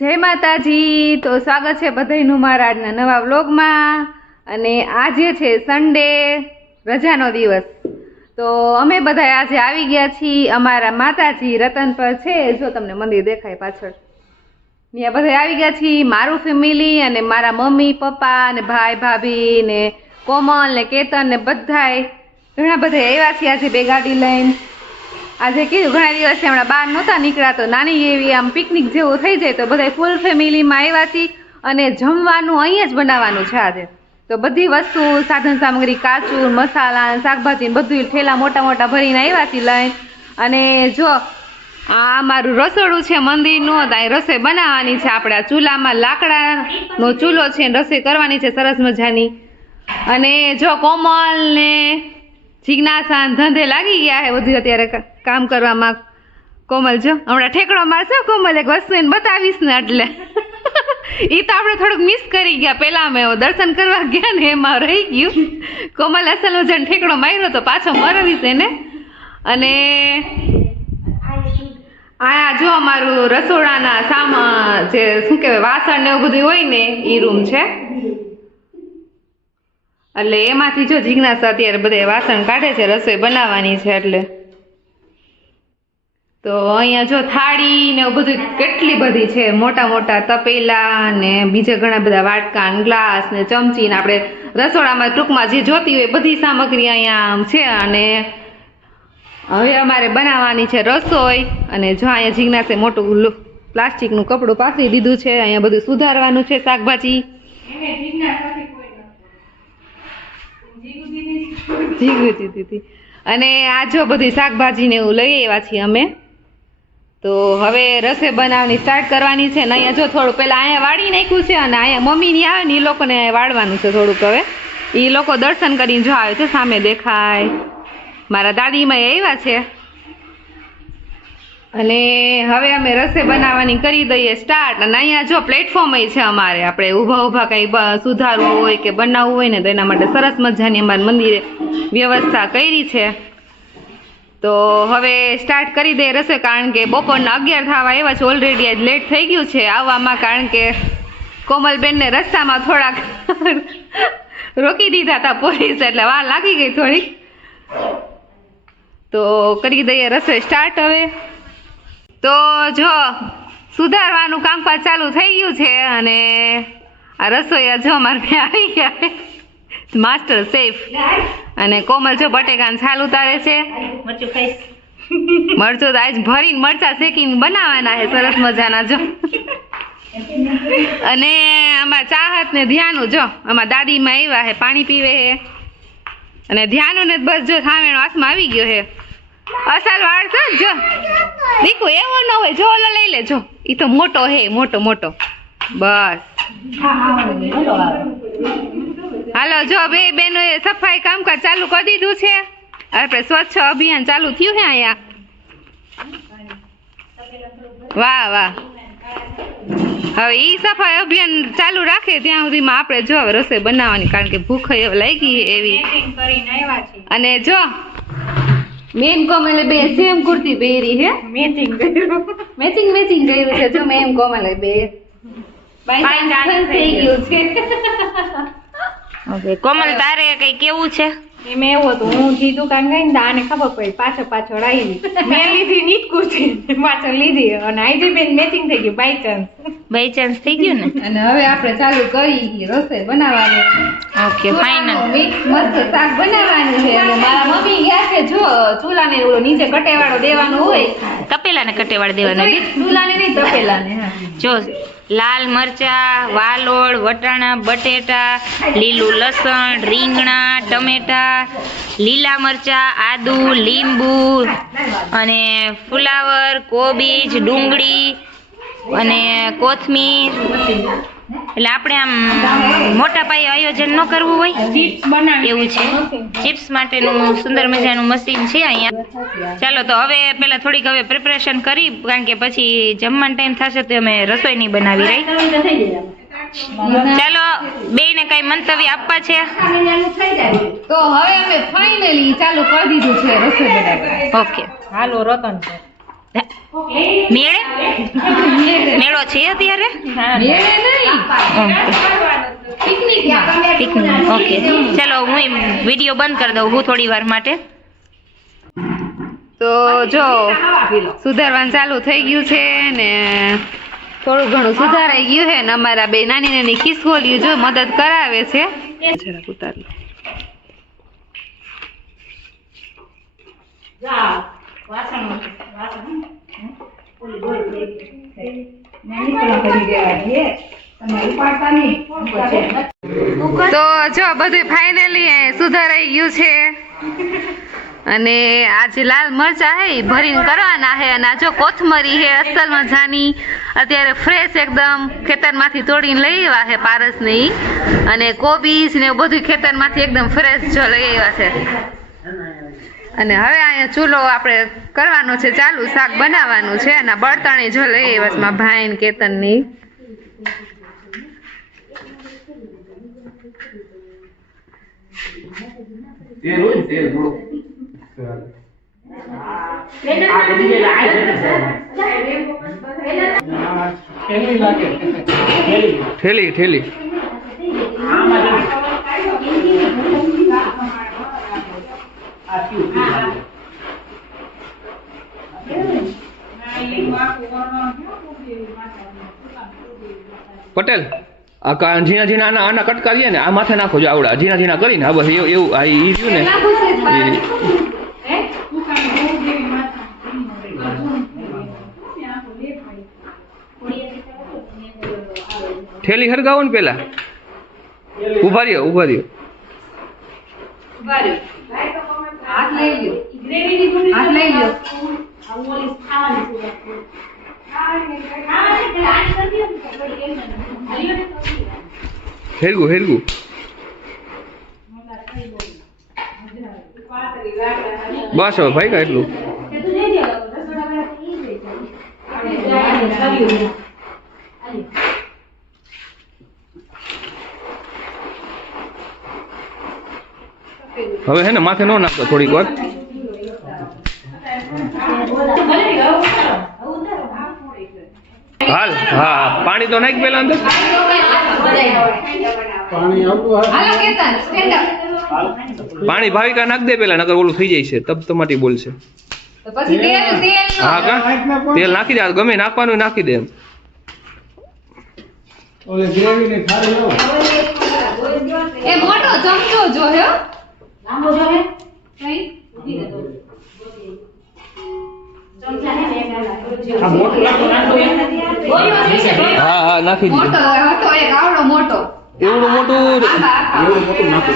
જય માતાજી। તો સ્વાગત છે બધાયનું મારા આજના નવા વ્લોગમાં। અને આજે છે સન્ડે, રજાનો દિવસ। તો અમે બધા આજે આવી ગયા છીએ અમારા માતાજી રતન પર છે, જો તમને મંદિર દેખાય પાછળ, ત્યાં બધા આવી ગયા છીએ, મારું ફેમિલી અને મારા મમ્મી પપ્પા ને ભાઈ ભાભી ને કોમલ ને કેતન ને બધાય ઘણા બધા આવ્યા છીએ આજે બે ગાડી લઈને। આજે કીધું ઘણા દિવસથી હમણાં બહાર નહોતા નીકળ્યા, તો નાની એવી આમ પિકનિક જેવું થઈ જાય, તો બધા ફૂલ ફેમિલીમાં આવ્યા છીએ અને જમવાનું અહીંયા જ બનાવવાનું છે આજે। તો બધી વસ્તુ સાધન સામગ્રી કાચું મસાલા શાકભાજી બધું ઠેલા મોટા મોટા ભરીને આવ્યા છીએ લઈને। અને જો આ મારું રસોડું છે મંદિરનું, ત્યાં રસોઈ બનાવવાની છે આપણે। આ ચૂલામાં લાકડાનો ચૂલો છે, રસોઈ કરવાની છે સરસ મજાની। અને જો કોમલ ને જિજ્ઞાસા ધંધે લાગી ગયા છે બધું અત્યારે કામ કરવામાં। કોમલ જો હમણાં ઠેકડો મારશે કોમલ, એક વસ્તુ એને બતાવીશ ને એટલે એ તો આપણે થોડુંક મિસ કરી ગયા, પેલા અમે દર્શન કરવા ગયા ને એમાં રહી ગયું। કોમલ અસલ વજન ઠેકડો માર્યો તો પાછો મરવીશ એને। અને આ જો અમારું રસોડાના સામાન જે શું કહેવાય વાસણ ને એવું બધું હોય ને એ રૂમ છે, એટલે એમાંથી જો જિજ્ઞાસા અત્યારે બધા વાસણ કાઢે છે, રસોઈ બનાવવાની છે એટલે। તો અહીંયા જો થાળી ને એવું બધું કેટલી બધી છે, મોટા મોટા તપેલા ને બીજા ઘણા બધા વાટકા ગ્લાસ ને ચમચી ને આપણે રસોડામાં ટૂંકમાં જે જોતી હોય બધી સામગ્રી અહીંયા છે। અને હવે અમારે બનાવવાની છે રસોઈ। અને જો અહીંયા જિજ્ઞાસે મોટું પ્લાસ્ટિકનું કપડું પાથરી દીધું છે, અહીંયા બધું સુધારવાનું છે શાકભાજી। અને આ જો બધી શાકભાજી ને એવું લઈ આવ્યા છીએ અમે। તો હવે રસોઈ બનાવવાની સ્ટાર્ટ કરવાની છે ને અહીંયા જો થોડું પેલા અહીંયા વાળી નાખ્યું છે, અને અહીંયા મમ્મી ની આવે ને એ લોકોને વાળવાનું છે થોડુંક। હવે એ લોકો દર્શન કરીને જો આવે છે, સામે દેખાય મારા દાદીમાં આવ્યા છે। અને હવે અમે રસોઈ બનાવવાની કરી દઈએ સ્ટાર્ટ। અને અહીંયા જો પ્લેટફોર્મ છે અમારે, આપણે ઊભા ઊભા કંઈ સુધારવું હોય કે બનાવવું હોય ને તો એના માટે સરસ મજાની અમારા મંદિરે વ્યવસ્થા કરી છે। તો હવે સ્ટાર્ટ કરી દઈએ રસોઈ, કારણ કે બપોરના 11 થવા આવ્યા છે ઓલરેડી, આજ લેટ થઈ ગયું છે આવવામાં, કારણ કે કોમલબેનને રસ્તામાં થોડાક રોકી દીધા હતા પોલીસ, એટલે વાર લાગી ગઈ થોડીક। તો કરી દઈએ રસોઈ સ્ટાર્ટ હવે। તો જો સુધારવાનું કામકાજ ચાલુ થઈ ગયું છે, અને આ રસોઈ જો અમારે આવી ગયા માસ્ટર શેફ। અને કોમલ જો બટેકાને છાલ ઉતારે છે, મરચું તો આજ ભરીને મરચા શેકીને બનાવવાના છે સરસ મજાના જો। અને આમાં ચાહત ને ધ્યાનું જો આમાં દાદીમાં આવ્યા છે, પાણી પીવે છે, અને ધ્યાનું ને બસ જો સામેનો હાથમાં આવી ગયો છે અસલ વાળ છે જો દીકુ, એવો ન હોય જો ઓલો લઈ લેજો, ઈ તો મોટો હે મોટો મોટો બસ। હાલો જો બે બેનો સફાઈ કામકાજ ચાલુ કરી દીધું છે, આપણે સ્વચ્છ અભિયાન ચાલુ થયું છે અહીંયા। વાહ વાહ, હવે ઈ સફાઈ અભિયાન ચાલુ રાખે ત્યાં સુધીમાં આપણે જો હવે રસોઈ બનાવવાની, કારણ કે ભૂખ લાગી એવી। અને જો મેન કોમલે બે સેમ કુર્તી પહેરી છે, મેચિંગ કર્યું છે જો મેમ કોમલે બે થઈ ગયું છે। ઓકે કોમલ, તારે કઈ કેવું છે? એમાં એવું હતું, હું જી દુકાન ગઈ ને આને ખબર પડી પાછળ આવી, મેં લીધી નીટ કુર્તી પાછળ લીધી, અને આઈજી બેન મેચિંગ થઈ ગયું બાય ચાન્સ થઈ ગયું ને। અને હવે આપણે ચાલુ કરી રસોઈ બનાવવાની। ઓકે ફાઇનલ મિક્સ મસ્ત શાક બનાવવાનું છે। અને મારા મમ્મી ગયા છે જો ચૂલાને નીચે કટેવાળો દેવાનો હોય, તપેલાને કટેવાળ દેવાનો, ચૂલાને નહીં તપેલાને। જો લાલ મરચા, વાલોળ, વટાણા, બટેટા, લીલું લસણ, રીંગણા, ટમેટા, લીલા મરચા, આદુ, લીંબુ અને ફુલાવર, કોબીજ, ડુંગળી અને કોથમીર। એટલે આપણે આમ મોટા પાયે આયોજન ન કરવું હોય એવું છે। ચિપ્સ માટેનું સુંદર મજાનું મશીન છે અહીંયા। ચાલો તો હવે પેલા થોડીક હવે પ્રિપરેશન કરી, કારણ કે પછી જમવાનો ટાઈમ થશે તો અમે રસોઈ નહીં બનાવી રહી। ચાલો બેયને કઈ મંતવ્ય આપવા છે? તો હવે અમે ફાઇનલી ચાલુ કરી દીધું છે રસોઈ બનાવવાનું। ઓકે હાલો રતન મેળે મેળો છે અત્યારે પિકનિક. ઓકે ચાલો હું વિડીયો બંધ કરી દઉં હું થોડી વાર માટે. તો જો સુધારવાનું ચાલુ થઈ ગયું છે ને થોડું ઘણું સુધારાઈ ગયું છે ને અમારા બે નાની નાની ખિસકોલીઓ જો મદદ કરાવે છે. જરાક ઉતાર લો. તો જો બધું ફાઇનલી સુધારાઈ ગયું છે અને આ જે લાલ મરચા હે ઈ ભરીને કરવાના હે અને આ જો કોથમરી હે અસલ મજાની અત્યારે ફ્રેશ એકદમ ખેતરમાંથી તોડીને લઈ આવ્યા છે પારસ ને ઈ અને કોબીજ ને એવું બધું ખેતરમાંથી એકદમ ફ્રેશ જો લઈ આવ્યા છે. અને હવે અહીંયા ચૂલો આપણે કરવાનો છે ચાલુ, શાક બનાવવાનું છે અને બળતણી જો લઈ આવ્યા છે મારા ભાઈ ને કેતન ની. ઠેલી ઠેલી પટેલ આ ઝીણા ઝીણા આના કટ કરીએ ને આ માથે નાખો જો આવડા ઝીણા ઝીણા કરીને હા બસ એવું આ ઈ રહ્યું ને ઠેલી હરગાવો ને પેલા ઉભા રહ્યો હાથ લઈ લ્યો. હેરગું બસ હવે ભાઈ કા એટલું હવે હે ને માથે નો નાખતો થોડીક વાર. હાલ હા પાણી તો નાખ પેલા અંદર પાણી ભાવિકા નાખ દે પેલા નકર ઓલું થઈ જાય છે તબ તમાટી બોલશે. હા કા તેલ નાખી દે ગમે નાખવાનું નાખી દે એમ. મોટો ચમચો જોયો હા હા નાખી મોટો હતો એક આવડો મોટો એવડું મોટું નાખો.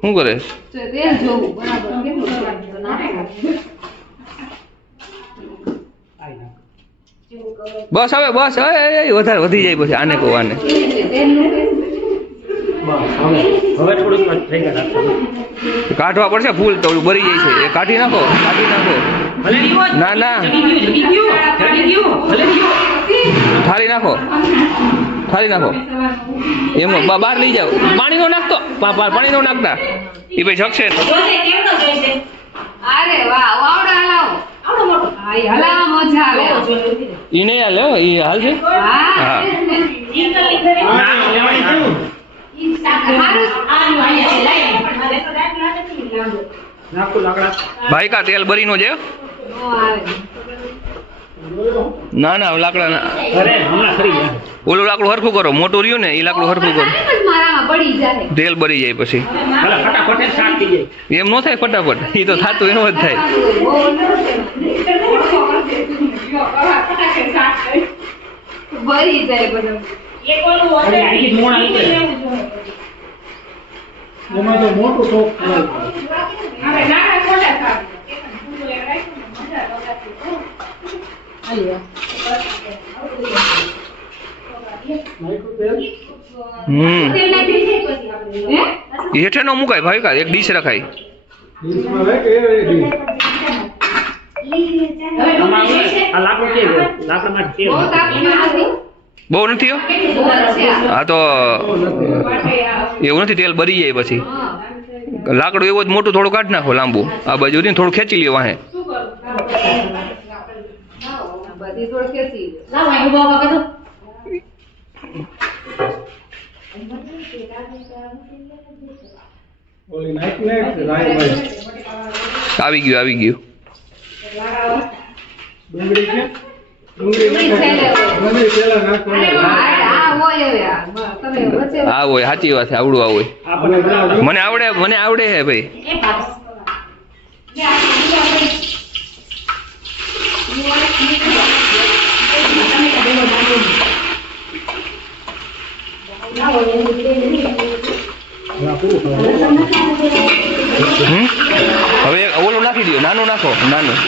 શું કરે તેલ જોવું બરાબર કેટલું બસ હવે બસ વધારે વધી જાય પછી આને કહું આને કાઢવા પડશે ફૂલ તો ભરી જાય છે એ કાઢી નાખો ના ઠારી નાખો એમ બહાર લઈ જાવ પાણી નો નાખતો પાણી નો નાખતા એ ભાઈ જગશે અરે વાહ આવડા હલાવો આવડો મોટો હા ઈ હલાવા મજા આવે ઈ નહીં હાલે ઈ હાલ છે હા ભાઈ કા તેલ બરી નો છે ના ના લાકડા ના ઓલું લાકડું હરખું કરો મોટું રહ્યું ને એ લાકડું હરખું કરો તેલ બરી જાય પછી એમ નો થાય ફટાફટ એ તો થતું એનો જ થાય બરી જાય બધું હેઠે નો મુકાય ભાઈ કા એક ડીશ રખાય બહુ નથી હા તો એવું નથી, તેલ બરી જાય પછી. હા. લાકડું એવું જ મોટું થોડું કાઢી નાખો લાંબુ, આ બાજુ થી થોડું ખેંચી લ્યો વાહે. બધી થોડી ખેંચી આવી ગયું આવી ગયું. આ હોય સાચી વાત છે, આવડું આ હોય. મને આવડે હે ભાઈ. હવે ઓલું નાખી દો, નાનું નાખો, નાનું.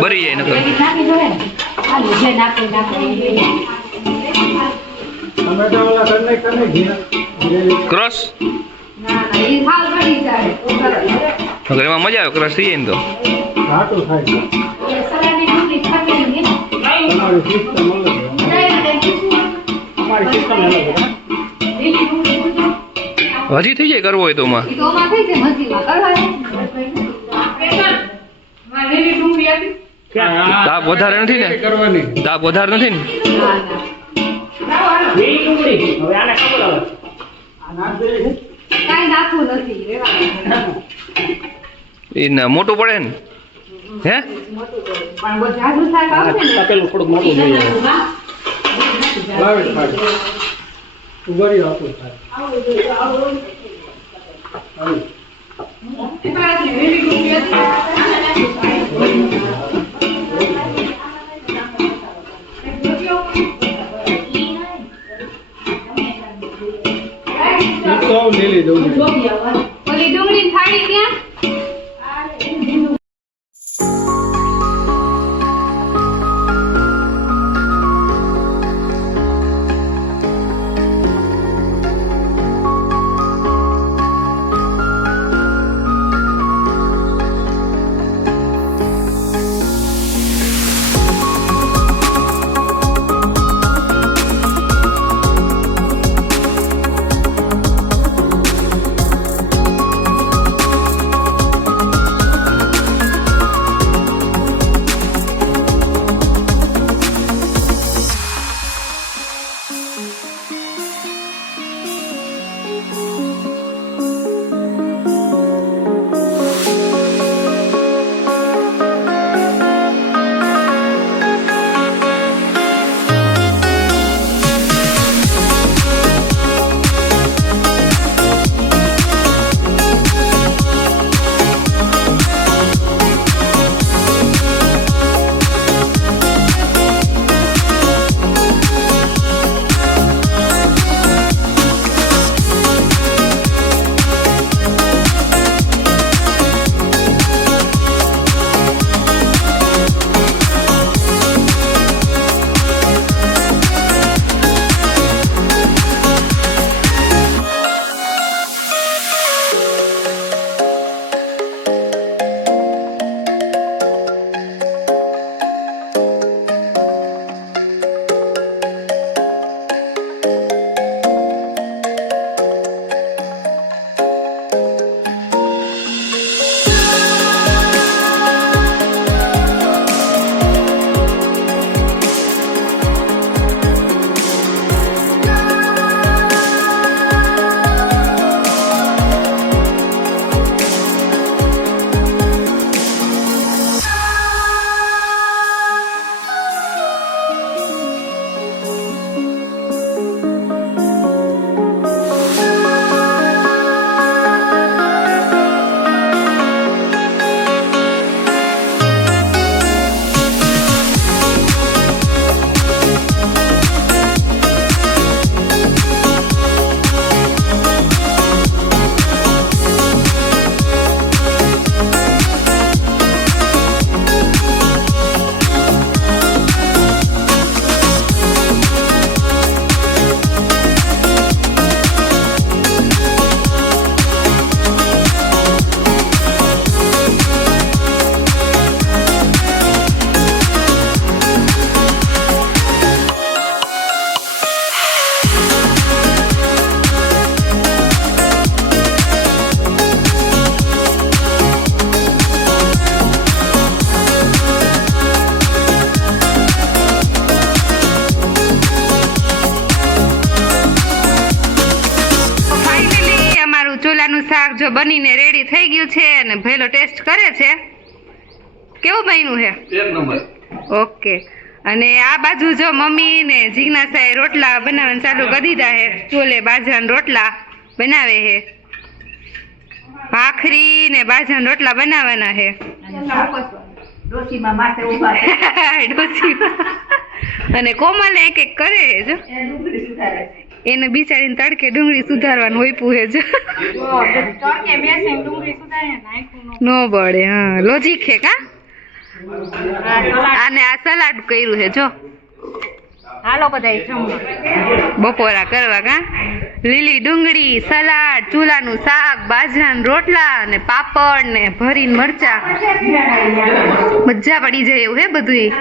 બરી જાય નકર. ક્રશ એમાં મજા આવે, ક્રશ થઈ જાય ને તો. હજી થઈ જાય કરવો હોય તો માં તાપ વધારે નથી ને, તાપ વધારે નથી ને. એ મોટું પડે ને હે ઓલી ડુંગળી થાળી ક્યાં ચૂલાનું શાક જો બનીને રેડી થઈ ગયું છે અને ભેલો ટેસ્ટ કરે છે. કેવું બન્યું છે? એક નંબર. ઓકે. અને આ બાજુ જો મમ્મી ને જિજ્ઞાસાએ રોટલા બનાવવાનું ચાલુ કરી દીધા છે. ચોલે બાજરાના રોટલા બનાવે છે. ભાખરી ને બાજરાના રોટલા બનાવવાના છે. અને કોમલ એક એક કરે છે જો એને બિચારીને તડકે ડુંગળી સુધારવાનું હોય પૂહે છે નો બળે. હા લોજીક છે કા. અને આ સલાડ કર્યું છે જો. હાલો બધા બપોરા કરવા કા. લીલી ડુંગળી, સલાડ, ચૂલાનું શાક, બાજરાના રોટલા અને પાપડ ને ભરીને મરચા. મજા પડી જાય એવું હે બધું.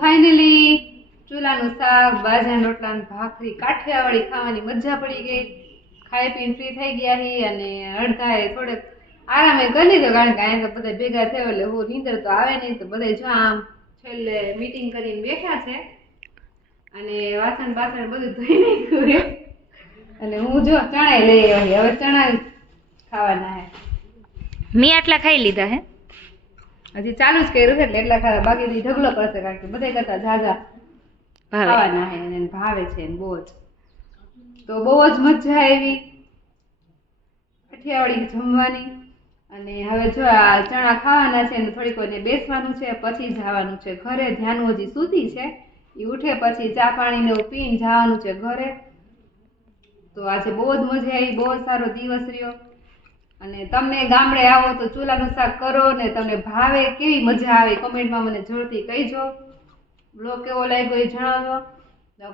ફાઇનલી ચૂલાનું શાક, બાજરાના રોટલા અને ભાખરી કાઠિયાવાડી ખાવાની મજા પડી ગઈ. ખાઈ પીને ફ્રી થઈ ગયા હી અને અડધાએ થોડેક આરામે કરી લીધો કારણ કે અહીંયા તો બધા ભેગા થયો એટલે હું નીંદર તો આવે નહીં તો બધા જો આમ છેલ્લે મીટિંગ કરીને બેઠા છે અને વાસણ બાસણ બધું ધોઈ નાખ્યું છે અને હું જો ચણા લઈ આવી. હવે ચણા ખાવાના હે. મેં આટલા ખાઈ લીધા હે. હજી ચાલુ જ કર્યું છે એટલે એટલા ખાવા બાકી ઢગલો કરશે કારણ કે બધા કરતા ઝાઝા ખાવાના હે અને ભાવે છે બહુ જ. તો બહુ જ મજા આવી કાઠિયાવાડી જમવાની. અને હવે જો આ ચણા ખાવાના છે ને થોડીક વાર બેસવાનું છે પછી જવાનું છે ઘરે. ધ્યાન હજી સૂતી છે એ ઉઠે પછી ચા પાણી ને પીને જવાનું છે ઘરે. તો આજે બહુ જ મજા આવી. બહુ જ સારો દિવસ રહ્યો. અને તમને ગામડે આવો તો ચૂલાનું શાક કરો ને તમને ભાવે કેવી મજા આવે કમેન્ટમાં મને જરૂરથી કહીજો. બ્લોગ કેવો લાગ્યો એ જણાવજો.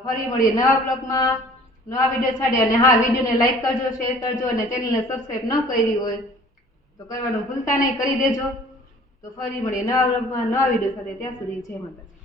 ફરી મળીએ નવા બ્લોગમાં નવા વિડીયો છાડ્યા. અને હા, વિડીયોને લાઈક કરજો, શેર કરજો અને ચેનલને સબસ્ક્રાઈબ ન કરી હોય તો કરવાનું ભૂલતા નહીં, કરી દેજો. તો ફરી મળીએ નવા બ્લોગમાં નવા વિડીયો સાથે. ત્યાં સુધી જય માતાજી.